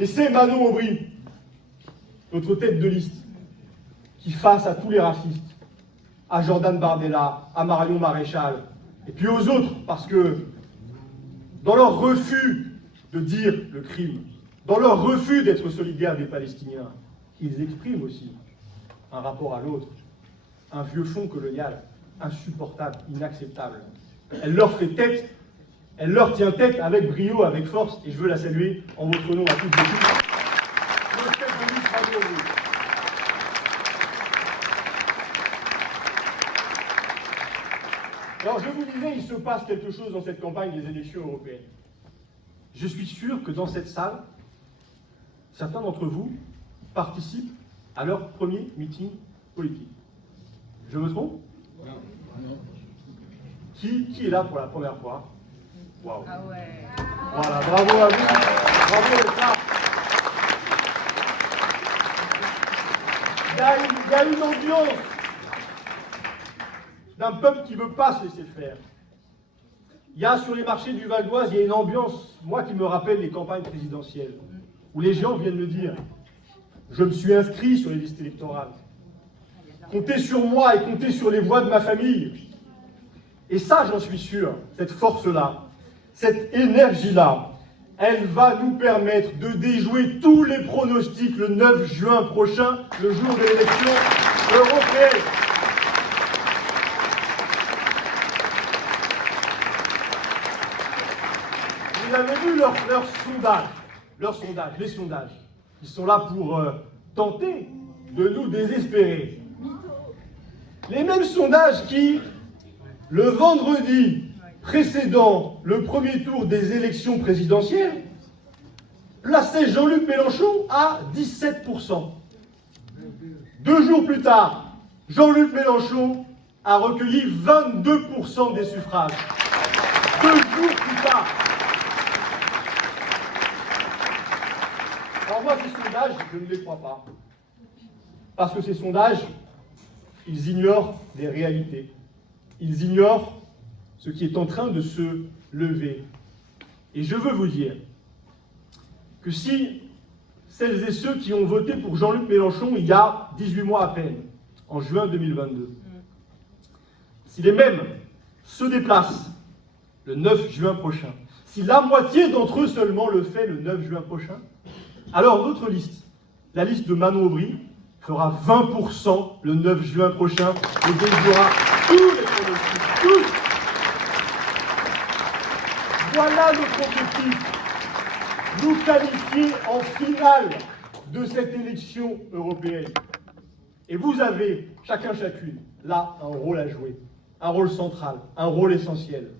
Et c'est Manon Aubry, notre tête de liste, qui, face à tous les racistes, à Jordan Bardella, à Marion Maréchal, et puis aux autres, parce que dans leur refus de dire le crime, dans leur refus d'être solidaires des Palestiniens, ils expriment aussi un rapport à l'autre, un vieux fond colonial, insupportable, inacceptable. Elle leur fait tête, elle leur tient tête avec brio, avec force, et je veux la saluer en votre nom à toutes et tous. Le tête de liste Manon Aubry. Alors, je vous disais, il se passe quelque chose dans cette campagne des élections européennes. Je suis sûr que dans cette salle, certains d'entre vous participent à leur premier meeting politique. Je me trompe? Non. Qui est là pour la première fois? Waouh. Ah ouais. Voilà, bravo à vous. Bravo d'être là. Il y a une ambiance d'un peuple qui ne veut pas se laisser faire. Il y a sur les marchés du Val d'Oise, il y a une ambiance, moi, qui me rappelle les campagnes présidentielles, où les gens viennent me dire « Je me suis inscrit sur les listes électorales. Comptez sur moi et comptez sur les voix de ma famille. » Et ça, j'en suis sûr, cette force-là, cette énergie-là, elle va nous permettre de déjouer tous les pronostics le 9 juin prochain, le jour de l'élection européenne. Vous avez vu leurs sondages, les sondages. Ils sont là pour tenter de nous désespérer. Les mêmes sondages qui, le vendredi précédent le premier tour des élections présidentielles, plaçaient Jean-Luc Mélenchon à 17%. 2 jours plus tard, Jean-Luc Mélenchon a recueilli 22% des suffrages. 2 jours plus tard. Alors moi, ces sondages, je ne les crois pas. Parce que ces sondages, ils ignorent des réalités. Ils ignorent ce qui est en train de se lever. Et je veux vous dire que si celles et ceux qui ont voté pour Jean-Luc Mélenchon il y a 18 mois à peine, en juin 2022, si les mêmes se déplacent le 9 juin prochain, si la moitié d'entre eux seulement le fait le 9 juin prochain, alors notre liste, la liste de Manon Aubry, fera 20% le 9 juin prochain et déjouera tous les pronostics, tous. Voilà notre objectif, nous qualifier en finale de cette élection européenne. Et vous avez, chacun, chacune, là, un rôle à jouer, un rôle central, un rôle essentiel.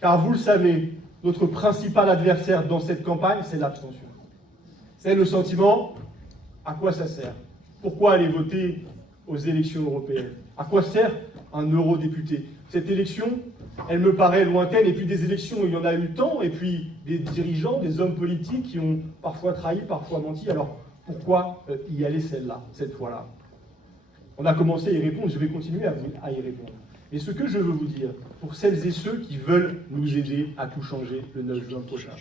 Car vous le savez, notre principal adversaire dans cette campagne, c'est l'abstention. C'est le sentiment, à quoi ça sert? Pourquoi aller voter aux élections européennes? À quoi sert un eurodéputé? Cette élection, elle me paraît lointaine, et puis des élections, il y en a eu tant, et puis des dirigeants, des hommes politiques qui ont parfois trahi, parfois menti. Alors, pourquoi y aller celle-là, cette fois-là? On a commencé à y répondre, je vais continuer à y répondre. Et ce que je veux vous dire, pour celles et ceux qui veulent nous aider à tout changer le 9 juin prochain,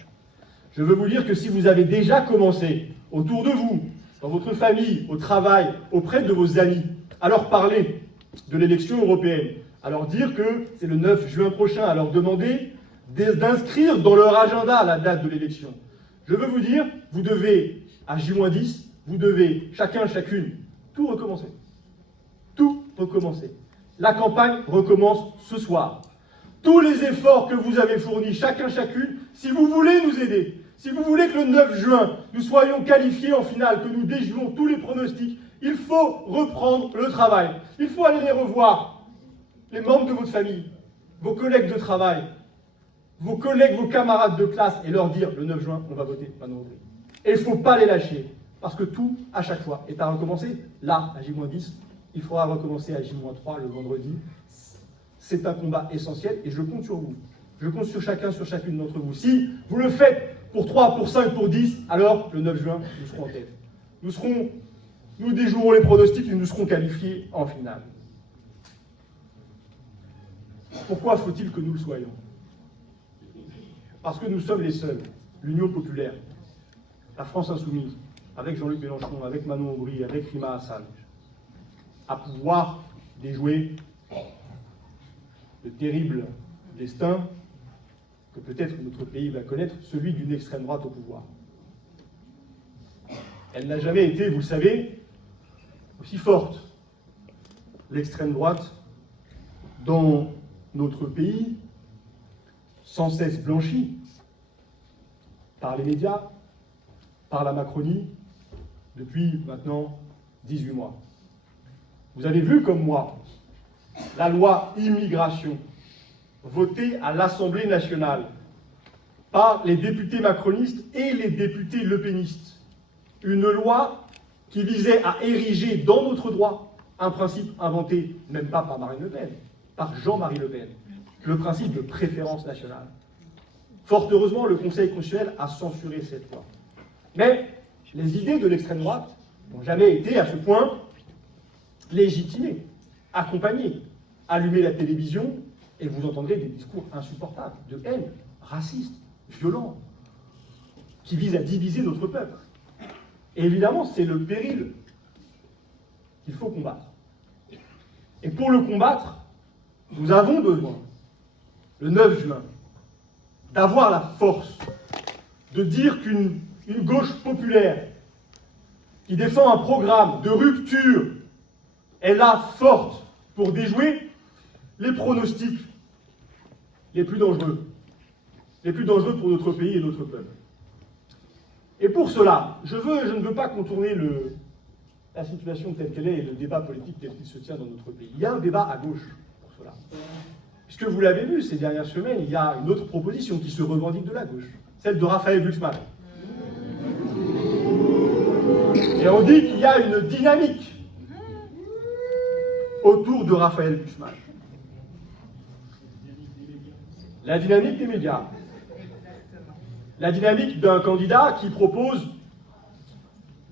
je veux vous dire que si vous avez déjà commencé autour de vous, dans votre famille, au travail, auprès de vos amis, à leur parler de l'élection européenne, à leur dire que c'est le 9 juin prochain, à leur demander d'inscrire dans leur agenda la date de l'élection. Je veux vous dire, vous devez, à J-10, vous devez, chacun, chacune, tout recommencer. Tout recommencer. La campagne recommence ce soir. Tous les efforts que vous avez fournis, chacun, chacune, si vous voulez nous aider, si vous voulez que le 9 juin, nous soyons qualifiés en finale, que nous déjouons tous les pronostics, il faut reprendre le travail. Il faut aller les revoir, les membres de votre famille, vos collègues de travail, vos collègues, vos camarades de classe, et leur dire, le 9 juin, on va voter Manon Aubry. Et il ne faut pas les lâcher, parce que tout, à chaque fois, est à recommencer. Là, à J-10, il faudra recommencer à J-3 le vendredi. C'est un combat essentiel, et je compte sur vous. Je compte sur chacun, sur chacune d'entre vous. Si vous le faites pour 3, pour 5, pour 10, alors le 9 juin, nous serons en tête. Nous déjouerons les pronostics et nous serons qualifiés en finale. Pourquoi faut-il que nous le soyons? Parce que nous sommes les seuls, l'Union populaire, la France insoumise, avec Jean-Luc Mélenchon, avec Manon Aubry, avec Rima Hassan, à pouvoir déjouer le terrible destin que peut-être notre pays va connaître, celui d'une extrême droite au pouvoir. Elle n'a jamais été, vous le savez, aussi forte, l'extrême droite, dans notre pays, sans cesse blanchie par les médias, par la Macronie, depuis maintenant 18 mois. Vous avez vu comme moi la loi immigration votée à l'Assemblée nationale par les députés macronistes et les députés lepénistes. Une loi qui visait à ériger dans notre droit un principe inventé, même pas par Marine Le Pen, par Jean-Marie Le Pen, le principe de préférence nationale. Fort heureusement, le Conseil constitutionnel a censuré cette loi. Mais les idées de l'extrême droite n'ont jamais été à ce point légitimées, accompagnées. Allumez la télévision et vous entendrez des discours insupportables, de haine, racistes, violents, qui visent à diviser notre peuple. Et évidemment, c'est le péril qu'il faut combattre. Et pour le combattre, nous avons besoin, le 9 juin, d'avoir la force de dire qu'une gauche populaire qui défend un programme de rupture est là forte pour déjouer les pronostics les plus dangereux pour notre pays et notre peuple. Et pour cela, je ne veux pas contourner la situation telle qu'elle est et le débat politique tel qu'il se tient dans notre pays. Il y a un débat à gauche pour cela. Puisque vous l'avez vu ces dernières semaines, il y a une autre proposition qui se revendique de la gauche, celle de Raphaël Glucksmann. Et on dit qu'il y a une dynamique autour de Raphaël Glucksmann. La dynamique des médias. La dynamique d'un candidat qui propose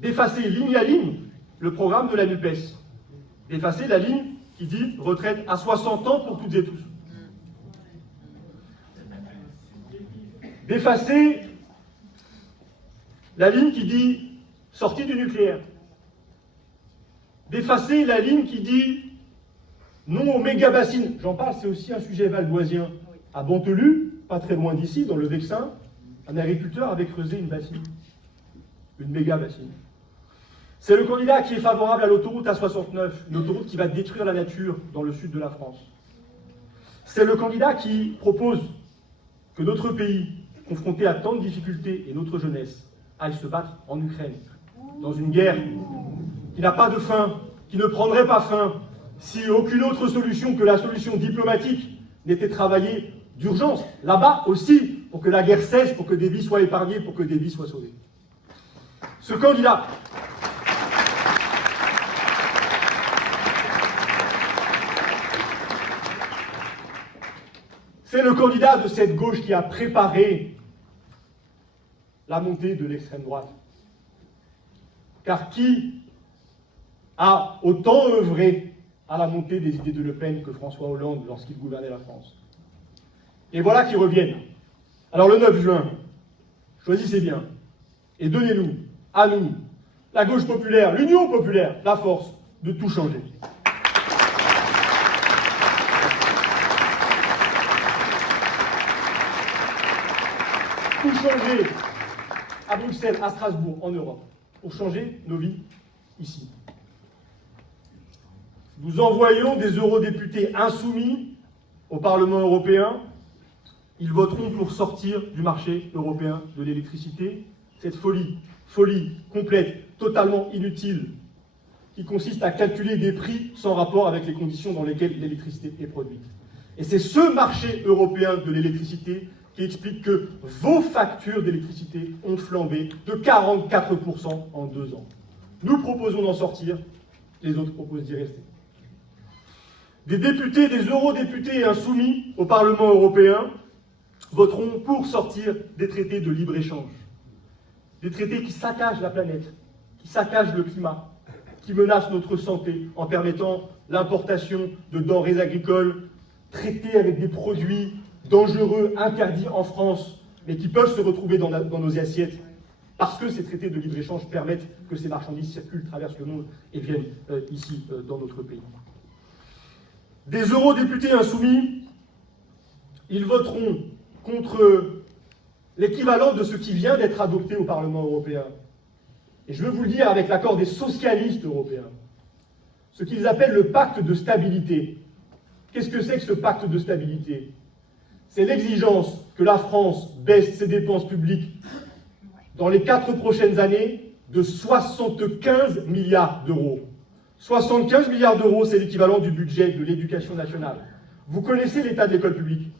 d'effacer ligne à ligne le programme de la NUPES. D'effacer la ligne qui dit retraite à 60 ans pour toutes et tous. D'effacer la ligne qui dit sortie du nucléaire. D'effacer la ligne qui dit non aux méga-bassines. J'en parle, c'est aussi un sujet valdoisien. À Bontelu, pas très loin d'ici, dans le Vexin, un agriculteur avait creusé une bassine. Une méga-bassine. C'est le candidat qui est favorable à l'autoroute A69, une autoroute qui va détruire la nature dans le sud de la France. C'est le candidat qui propose que notre pays, confronté à tant de difficultés, et notre jeunesse, aille se battre en Ukraine, dans une guerre qui n'a pas de fin, qui ne prendrait pas fin, si aucune autre solution que la solution diplomatique n'était travaillée d'urgence, là-bas aussi, pour que la guerre cesse, pour que des vies soient épargnées, pour que des vies soient sauvées. Ce candidat, c'est le candidat de cette gauche qui a préparé la montée de l'extrême droite. Car qui a autant œuvré à la montée des idées de Le Pen que François Hollande lorsqu'il gouvernait la France? Et voilà qu'ils reviennent. Alors le 9 juin, choisissez bien et donnez-nous, à nous, la gauche populaire, l'union populaire, la force de tout changer. Tout changer à Bruxelles, à Strasbourg, en Europe, pour changer nos vies ici. Nous envoyons des eurodéputés insoumis au Parlement européen. Ils voteront pour sortir du marché européen de l'électricité. Cette folie complète, totalement inutile, qui consiste à calculer des prix sans rapport avec les conditions dans lesquelles l'électricité est produite. Et c'est ce marché européen de l'électricité qui explique que vos factures d'électricité ont flambé de 44% en 2 ans. Nous proposons d'en sortir, les autres proposent d'y rester. Des députés, des eurodéputés insoumis au Parlement européen voteront pour sortir des traités de libre-échange. Des traités qui saccagent la planète, qui saccagent le climat, qui menacent notre santé en permettant l'importation de denrées agricoles traitées avec des produits dangereux, interdits en France, mais qui peuvent se retrouver dans nos assiettes parce que ces traités de libre-échange permettent que ces marchandises circulent, traversent le monde et viennent ici, dans notre pays. Des eurodéputés insoumis, ils voteront contre l'équivalent de ce qui vient d'être adopté au Parlement européen. Et je veux vous le dire avec l'accord des socialistes européens. Ce qu'ils appellent le pacte de stabilité. Qu'est-ce que c'est que ce pacte de stabilité? C'est l'exigence que la France baisse ses dépenses publiques dans les 4 prochaines années de 75 milliards d'euros. 75 milliards d'euros, c'est l'équivalent du budget de l'éducation nationale. Vous connaissez l'état de l'école publique.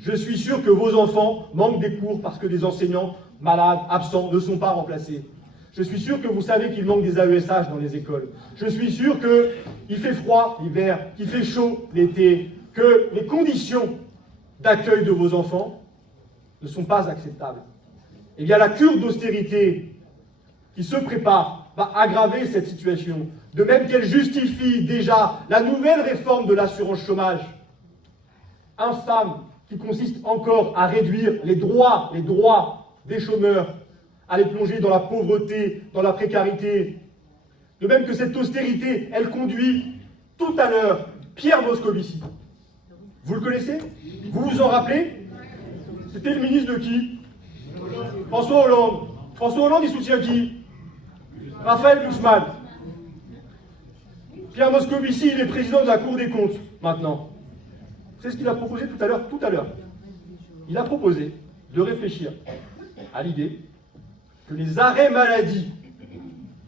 Je suis sûr que vos enfants manquent des cours parce que des enseignants malades, absents, ne sont pas remplacés. Je suis sûr que vous savez qu'il manque des AESH dans les écoles. Je suis sûr qu'il fait froid l'hiver, qu'il fait chaud l'été, que les conditions d'accueil de vos enfants ne sont pas acceptables. Eh bien, la cure d'austérité qui se prépare va aggraver cette situation, de même qu'elle justifie déjà la nouvelle réforme de l'assurance chômage, infâme, qui consiste encore à réduire les droits des chômeurs, à les plonger dans la pauvreté, dans la précarité. De même que cette austérité, elle conduit tout à l'heure Pierre Moscovici. Vous le connaissez? Vous vous en rappelez? C'était le ministre de qui? François Hollande. François Hollande, il soutient qui? Raphaël Glucksmann. Pierre Moscovici, il est président de la Cour des comptes, maintenant. C'est ce qu'il a proposé tout à l'heure. Il a proposé de réfléchir à l'idée que les arrêts maladie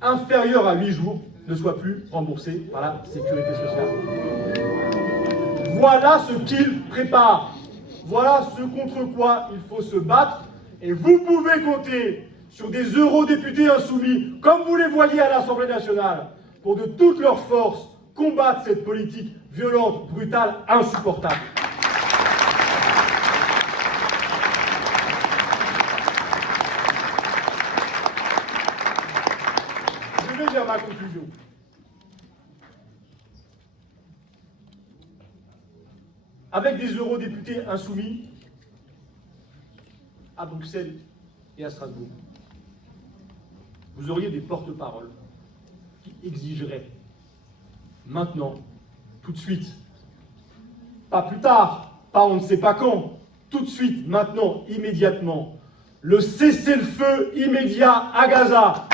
inférieurs à 8 jours ne soient plus remboursés par la sécurité sociale. Voilà ce qu'il prépare. Voilà ce contre quoi il faut se battre. Et vous pouvez compter sur des eurodéputés insoumis, comme vous les voyez à l'Assemblée nationale, pour de toute leur force combattre cette politique violente, brutale, insupportable. Je vais vers ma conclusion. Avec des eurodéputés insoumis à Bruxelles et à Strasbourg, vous auriez des porte-paroles qui exigeraient maintenant, tout de suite, pas plus tard, pas on ne sait pas quand, tout de suite, maintenant, immédiatement, le cessez-le-feu immédiat à Gaza.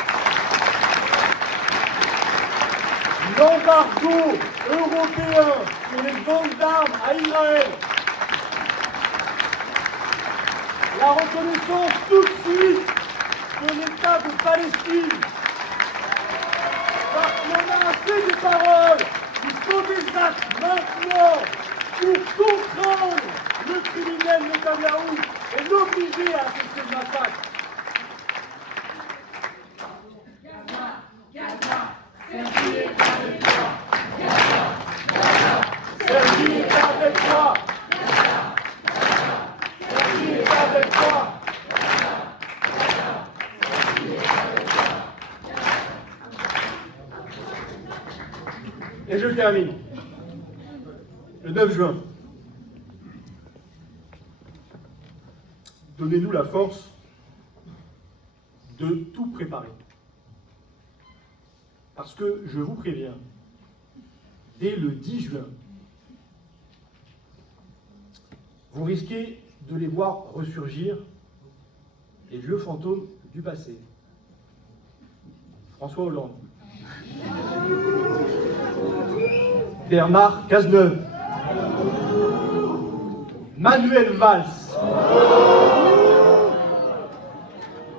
L'embargo européen sur les ventes d'armes à Israël. La reconnaissance tout de suite de l'État de Palestine. Parce qu'on a assez de paroles, il faut des actes maintenant pour contraindre le criminel Netanyahou et l'obliger à cesser le massacre. Sergi est avec toi. Sergi est avec toi. Et je termine. Le 9 juin. Donnez-nous la force de tout préparer. Parce que, je vous préviens, dès le 10 juin, vous risquez de les voir ressurgir, les vieux fantômes du passé. François Hollande, Bernard Cazeneuve, Manuel Valls.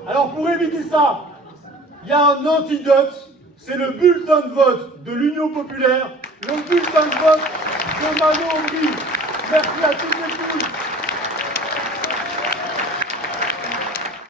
Alors pour éviter ça, il y a un antidote. C'est le bulletin de vote de l'Union populaire, le bulletin de vote de Manon Aubry. Merci à toutes et tous.